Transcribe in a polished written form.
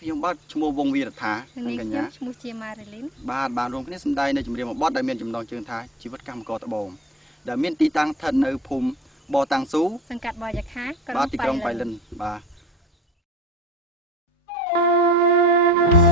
ខ្ញុំបាទឈ្មោះវងវីរដ្ឋាកញ្ញាឈ្មោះជាម៉ារីលីនបាទរួមគ្នាសម្ដែងនៅចម្រៀងមួយបទដែលមានចំណងជើងថាជីវិតកម្មករត្បូងដែលមានទីតាំងស្ថិតនៅភូមិបតាំងស៊ូសង្កាត់បយ៉ាខាទីក្រុងបៃលិនបាទ Thank you.